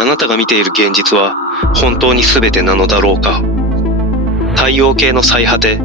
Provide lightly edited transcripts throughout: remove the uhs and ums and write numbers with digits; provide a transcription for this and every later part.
あなたが見ている現実は本当に全てなのだろうか。太陽系の最果て、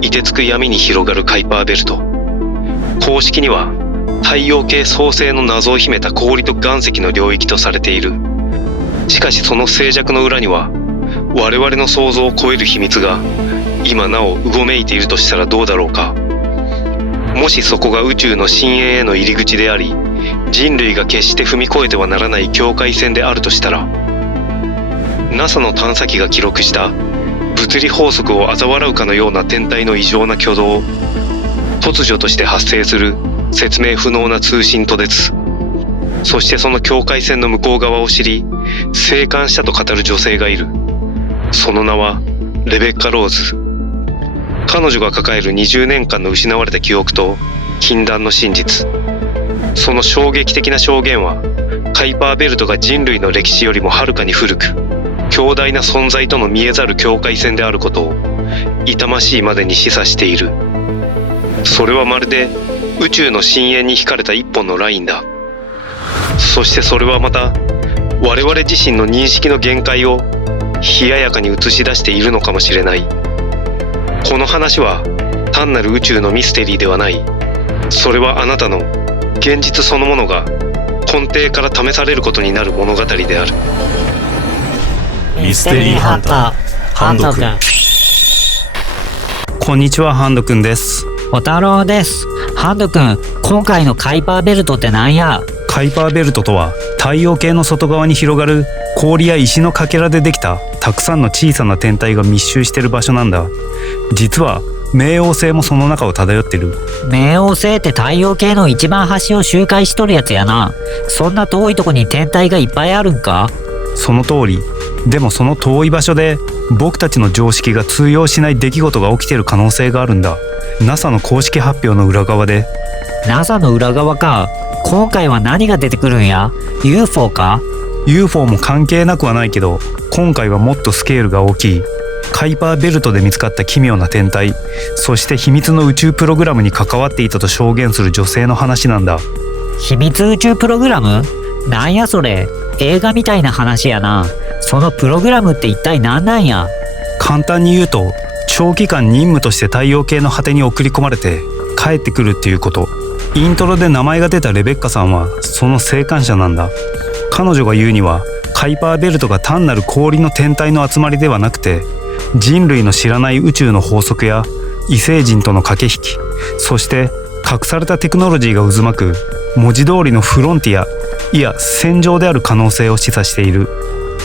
凍てつく闇に広がるカイパーベルト。公式には太陽系創生の謎を秘めた氷と岩石の領域とされている。しかしその静寂の裏には我々の想像を超える秘密が今なおうごめいているとしたらどうだろうか。もしそこが宇宙の深淵への入り口であり、人類が決して踏み越えてはならない境界線であるとしたら、 NASA の探査機が記録した物理法則を嘲笑うかのような天体の異常な挙動、突如として発生する説明不能な通信途絶、そしてその境界線の向こう側を知り生還したと語る女性がいる。その名はレベッカ・ローズ。彼女が抱える20年間の失われた記憶と禁断の真実、その衝撃的な証言はカイパーベルトが人類の歴史よりもはるかに古く強大な存在との見えざる境界線であることを痛ましいまでに示唆している。それはまるで宇宙の深淵に引かれた一本のラインだ。そしてそれはまた我々自身の認識の限界を冷ややかに映し出しているのかもしれない。この話は単なる宇宙のミステリーではない。それはあなたの現実そのものが根底から試されることになる物語である。ミステリーハンターハンドくん。こんにちは、ハンドくんです。小太郎です。ハンドくん、今回のカイパーベルトってなんや？カイパーベルトとは太陽系の外側に広がる氷や石のかけらでできたたくさんの小さな天体が密集してる場所なんだ。実は冥王星もその中を漂ってる。冥王星って太陽系の一番端を周回しとるやつやな。そんな遠いとこに天体がいっぱいあるんか？その通り。でもその遠い場所で僕たちの常識が通用しない出来事が起きてる可能性があるんだ。 NASA の公式発表の裏側で。 NASA の裏側か。今回は何が出てくるんや？ UFO か？ UFO も関係なくはないけど、今回はもっとスケールが大きいカイパーベルトで見つかった奇妙な天体、そして秘密の宇宙プログラムに関わっていたと証言する女性の話なんだ。秘密宇宙プログラム？なんやそれ。映画みたいな話やな。そのプログラムって一体何なんや？簡単に言うと、長期間任務として太陽系の果てに送り込まれて帰ってくるっていうこと。イントロで名前が出たレベッカさんはその生還者なんだ。彼女が言うには、カイパーベルトが単なる氷の天体の集まりではなくて、人類の知らない宇宙の法則や異星人との駆け引き、そして隠されたテクノロジーが渦巻く文字通りのフロンティア、いや戦場である可能性を示唆している。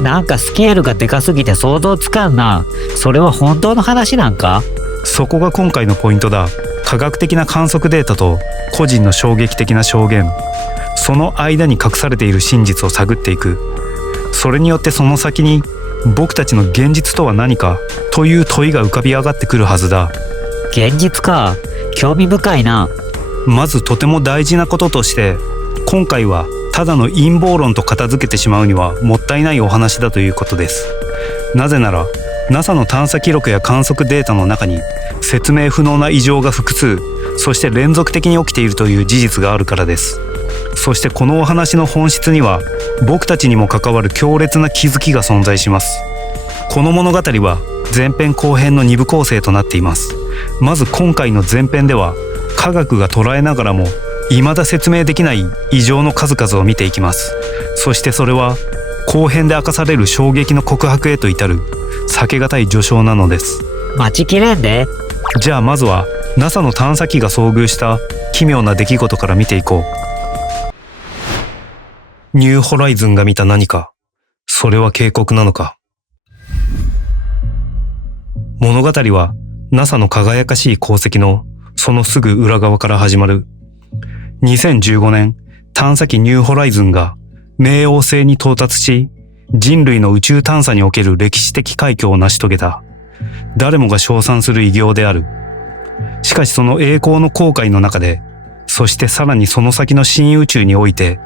なんかスケールがでかすぎて想像つかんな。それは本当の話なんか？そこが今回のポイントだ。科学的な観測データと個人の衝撃的な証言、その間に隠されている真実を探っていく。それによってその先に僕たちの現実とは何かという問いが浮かび上がってくるはずだ。現実か。興味深いな。まずとても大事なこととして、今回はただの陰謀論と片付けてしまうにはもったいないお話だということです。なぜなら NASA の探査記録や観測データの中に説明不能な異常が複数、そして連続的に起きているという事実があるからです。そしてこのお話の本質には僕たちにも関わる強烈な気づきが存在します。この物語は前編後編の2部構成となっています。まず今回の前編では科学が捉えながらも未だ説明できない異常の数々を見ていきます。そしてそれは後編で明かされる衝撃の告白へと至る避けがたい序章なのです。待ちきれんで。じゃあまずは NASA の探査機が遭遇した奇妙な出来事から見ていこう。ニューホライズンが見た何か、それは警告なのか。物語は NASA の輝かしい功績のそのすぐ裏側から始まる。2015年、探査機ニューホライズンが冥王星に到達し、人類の宇宙探査における歴史的快挙を成し遂げた。誰もが称賛する偉業である。しかしその栄光の航海の中で、そしてさらにその先の新宇宙において、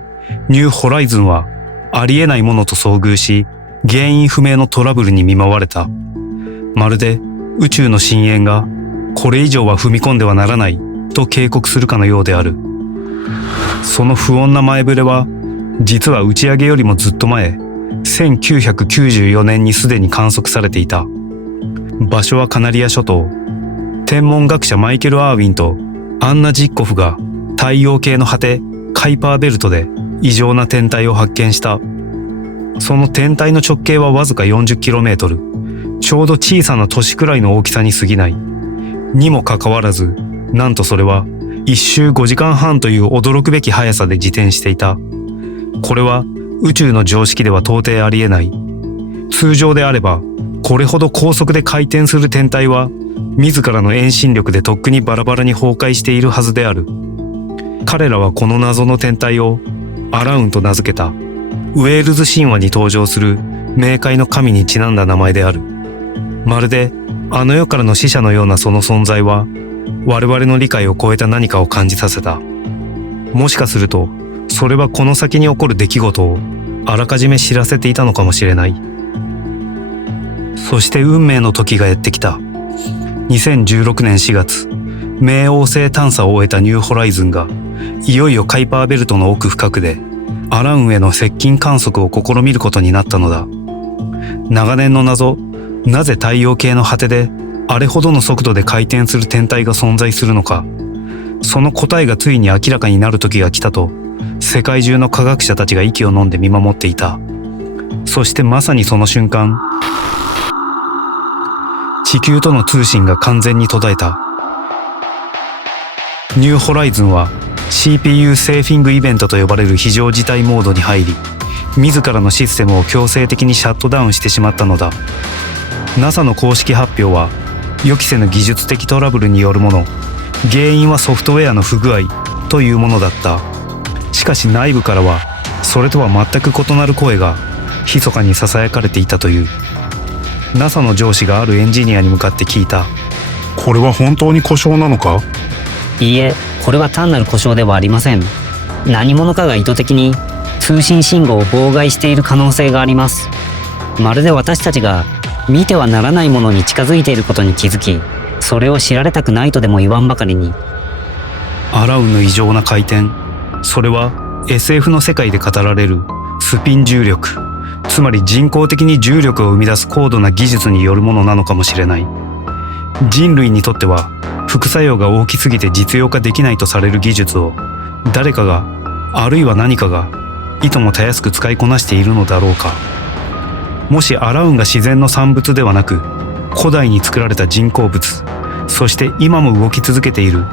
ニューホライズンはありえないものと遭遇し、原因不明のトラブルに見舞われた。まるで宇宙の深淵がこれ以上は踏み込んではならないと警告するかのようである。その不穏な前触れは、実は打ち上げよりもずっと前、1994年にすでに観測されていた。場所はカナリア諸島。天文学者マイケル・アーウィンとアンナ・ジッコフが太陽系の果てカイパーベルトで異常な天体を発見した。その天体の直径はわずか 40km。ちょうど小さな都市くらいの大きさに過ぎない。にもかかわらず、なんとそれは1周5時間半という驚くべき速さで自転していた。これは宇宙の常識では到底ありえない。通常であれば、これほど高速で回転する天体は、自らの遠心力でとっくにバラバラに崩壊しているはずである。彼らはこの謎の天体をアラウンと名付けた。ウェールズ神話に登場する冥界の神にちなんだ名前である。まるであの世からの使者のようなその存在は、我々の理解を超えた何かを感じさせた。もしかすると、それはこの先に起こる出来事をあらかじめ知らせていたのかもしれない。そして運命の時がやってきた。2016年4月、冥王星探査を終えたニューホライズンが、いよいよカイパーベルトの奥深くで、アラウンへの接近観測を試みることになったのだ。長年の謎、なぜ太陽系の果てで、あれほどの速度で回転する天体が存在するのか、その答えがついに明らかになる時が来たと、世界中の科学者たちが息を飲んで見守っていた。そしてまさにその瞬間、地球との通信が完全に途絶えた。ニューホライズンは CPU セーフィングイベントと呼ばれる非常事態モードに入り、自らのシステムを強制的にシャットダウンしてしまったのだ。NASA の公式発表は、予期せぬ技術的トラブルによるもの、原因はソフトウェアの不具合というものだった。しかし内部からは、それとは全く異なる声が密かに囁かれていたという。NASA の上司があるエンジニアに向かって聞いた。これは本当に故障なのか？いいえ、これは単なる故障ではありません。何者かが意図的に通信信号を妨害している可能性があります。まるで私たちが見てはならないものに近づいていることに気づき、それを知られたくないとでも言わんばかりに。アラウンの異常な回転、それは SF の世界で語られるスピン重力、つまり人工的に重力を生み出す高度な技術によるものなのかもしれない。人類にとっては副作用が大きすぎて実用化できないとされる技術を誰かが、あるいは何かがいともたやすく使いこなしているのだろうか。もしアラウンが自然の産物ではなく古代に作られた人工物、そして今も動き続けている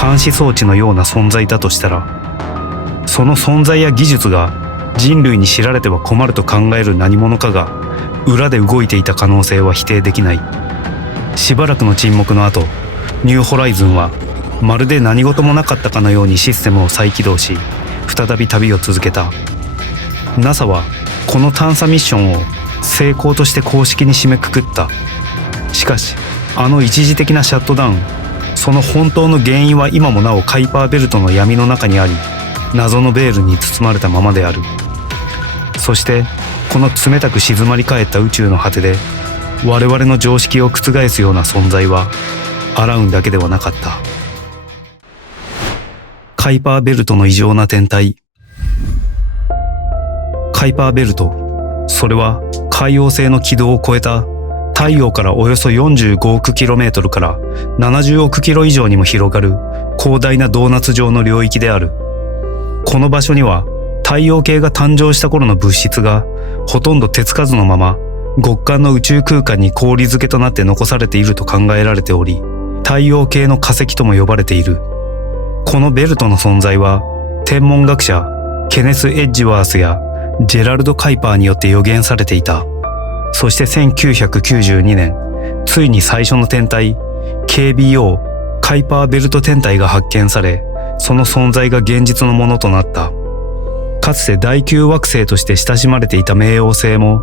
監視装置のような存在だとしたら、その存在や技術が人類に知られては困ると考える何者かが裏で動いていた可能性は否定できない。しばらくの沈黙の後、ニューホライズンはまるで何事もなかったかのようにシステムを再起動し、再び旅を続けた。 NASA はこの探査ミッションを成功として公式に締めくくった。しかしあの一時的なシャットダウン、その本当の原因は今もなおカイパーベルトの闇の中にあり、謎のベールに包まれたままである。そしてこの冷たく静まり返った宇宙の果てで我々の常識を覆すような存在はアラウンだけではなかった。カイパーベルトの異常な天体。カイパーベルト、それは海王星の軌道を超えた太陽からおよそ45億キロメートルから70億キロ以上にも広がる広大なドーナツ状の領域である。この場所には太陽系が誕生した頃の物質がほとんど手つかずのまま極寒の宇宙空間に氷漬けとなって残されていると考えられており、太陽系の化石とも呼ばれている。このベルトの存在は天文学者ケネス・エッジワースやジェラルド・カイパーによって予言されていた。そして1992年、ついに最初の天体 KBO カイパーベルト天体が発見され、その存在が現実のものとなった。かつて第9惑星として親しまれていた冥王星も、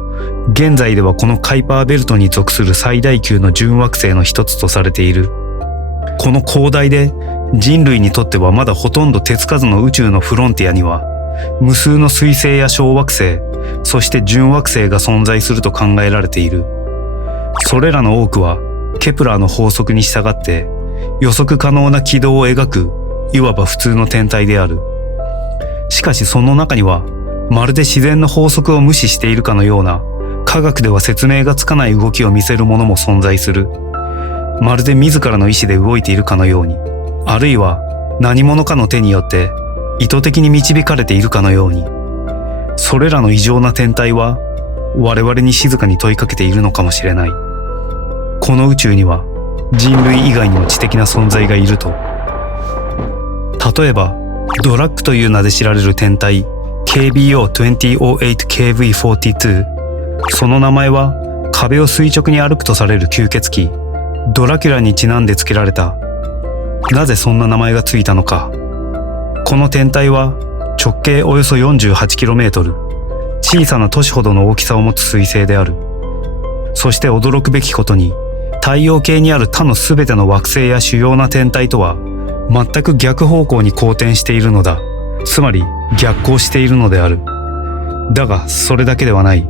現在ではこのカイパーベルトに属する最大級の準惑星の一つとされている。この広大で人類にとってはまだほとんど手つかずの宇宙のフロンティアには、無数の彗星や小惑星、そして準惑星が存在すると考えられている。それらの多くはケプラーの法則に従って予測可能な軌道を描く、いわば普通の天体である。しかしその中にはまるで自然の法則を無視しているかのような科学では説明がつかない動きを見せるものも存在する。まるで自らの意志で動いているかのように、あるいは何者かの手によって意図的に導かれているかのように、それらの異常な天体は我々に静かに問いかけているのかもしれない。この宇宙には人類以外にも知的な存在がいると。例えばドラッグという名で知られる天体 KBO-2008KV42、 その名前は壁を垂直に歩くとされる吸血鬼ドラキュラにちなんで付けられた。なぜそんな名前がついたのか。この天体は直径およそ 48km、 小さな都市ほどの大きさを持つ彗星である。そして驚くべきことに、太陽系にある他のすべての惑星や主要な天体とは全く逆方向に公転しているのだ。つまり逆行しているのである。だがそれだけではない。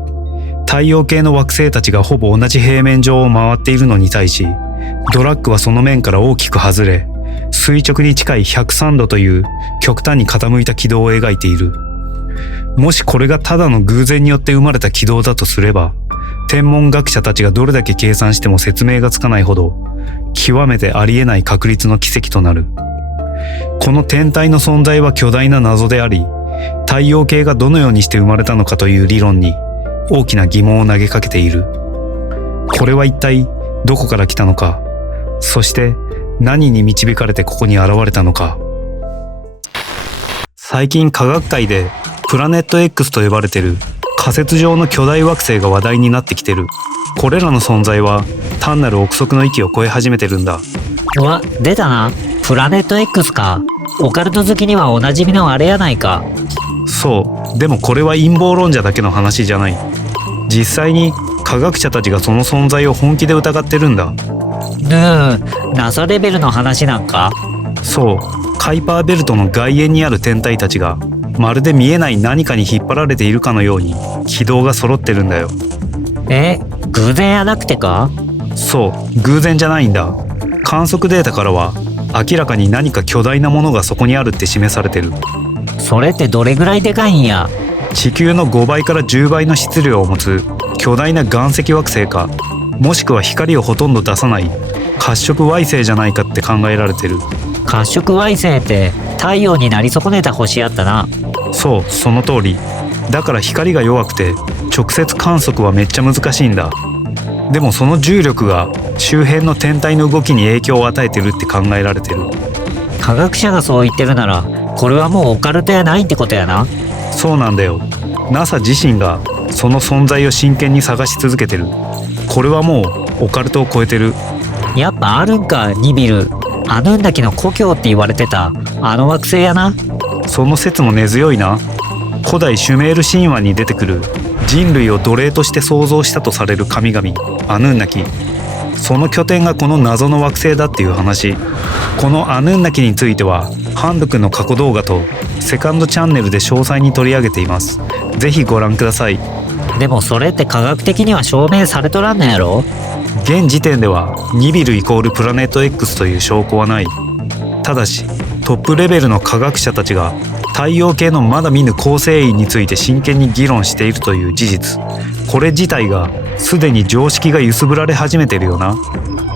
太陽系の惑星たちがほぼ同じ平面上を回っているのに対し、ドラッグはその面から大きく外れ、垂直に近い103度という極端に傾いた軌道を描いている。もしこれがただの偶然によって生まれた軌道だとすれば、天文学者たちがどれだけ計算しても説明がつかないほど極めてありえない確率の奇跡となる。この天体の存在は巨大な謎であり、太陽系がどのようにして生まれたのかという理論に大きな疑問を投げかけている。これは一体どこから来たのか、そして何に導かれてここに現れたのか。最近科学界でプラネット X と呼ばれている仮説上の巨大惑星が話題になってきてる。これらの存在は単なる憶測の域を超え始めてるんだ。うわ、出たな。プラネット X か。オカルト好きにはおなじみのあれやないか。そう。でもこれは陰謀論者だけの話じゃない。実際に科学者たちがその存在を本気で疑ってるんだ。NASA レベルの話なんか。そう。カイパーベルトの外縁にある天体たちがまるで見えない何かに引っ張られているかのように軌道が揃ってるんだよ。偶然やなくてか？そう、偶然じゃないんだ。観測データからは明らかに何か巨大なものがそこにあるって示されてる。それってどれぐらいでかいんや？地球の5倍から10倍の質量を持つ巨大な岩石惑星か、もしくは光をほとんど出さない褐色矮星じゃないかって考えられてる。褐色矮星って太陽になり損ねた星やったな。そう、その通り。だから光が弱くて直接観測はめっちゃ難しいんだ。でもその重力が周辺の天体の動きに影響を与えてるって考えられてる。科学者がそう言ってるなら、これはもうオカルトやないってことやな。そうなんだよ。 NASA 自身がその存在を真剣に探し続けてる。これはもうオカルトを超えてる。やっぱあるんか、ニビル。アヌンナキの故郷って言われてたあの惑星やな。その説も根強いな。古代シュメール神話に出てくる人類を奴隷として創造したとされる神々アヌンナキ、その拠点がこの謎の惑星だっていう話。このアヌンナキについてはハンド君の過去動画とセカンドチャンネルで詳細に取り上げています。ぜひご覧ください。でもそれって科学的には証明されとらんのやろ？現時点ではニビルイコールプラネット X という証拠はない。ただしトップレベルの科学者たちが太陽系のまだ見ぬ構成員について真剣に議論しているという事実、これ自体がすでに常識が揺すぶられ始めてるよな。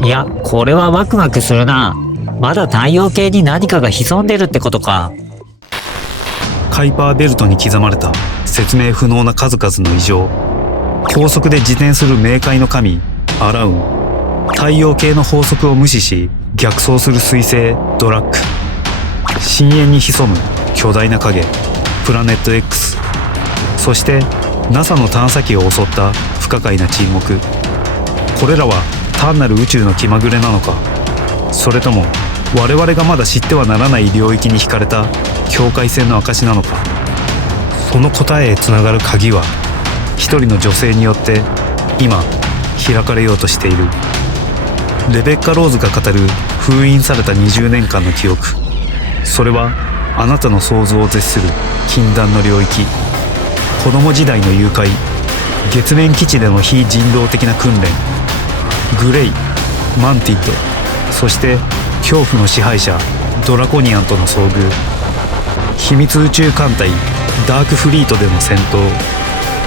いや、これはワクワクするな。まだ太陽系に何かが潜んでるってことか。カイパーベルトに刻まれた説明不能な数々の異常。高速で自転する冥界の神アラウン。太陽系の法則を無視し逆走する彗星ドラッグ。深淵に潜む巨大な影プラネット X。 そして NASA の探査機を襲った不可解な沈黙。これらは単なる宇宙の気まぐれなのか、それとも我々がまだ知ってはならない領域に引かれた境界線の証なのか。その答えへつながる鍵は一人の女性によって今開かれようとしている。レベッカ・ローズが語る封印された20年間の記憶。それはあなたの想像を絶する禁断の領域。子供時代の誘拐、月面基地での非人道的な訓練、グレイ、マンティッド、そして恐怖の支配者ドラコニアンとの遭遇。秘密宇宙艦隊ダークフリートでの戦闘、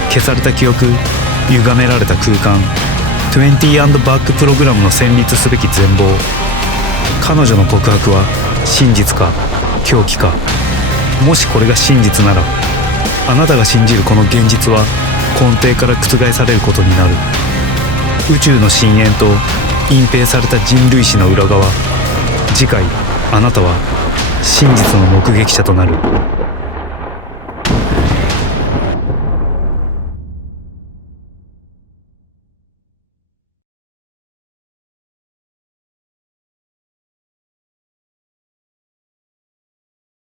消された記憶、歪められた空間、20&バックプログラムの戦慄すべき全貌。彼女の告白は真実か狂気か。もしこれが真実なら、あなたが信じるこの現実は根底から覆されることになる。宇宙の深淵と隠蔽された人類史の裏側。次回あなたは真実の目撃者となる。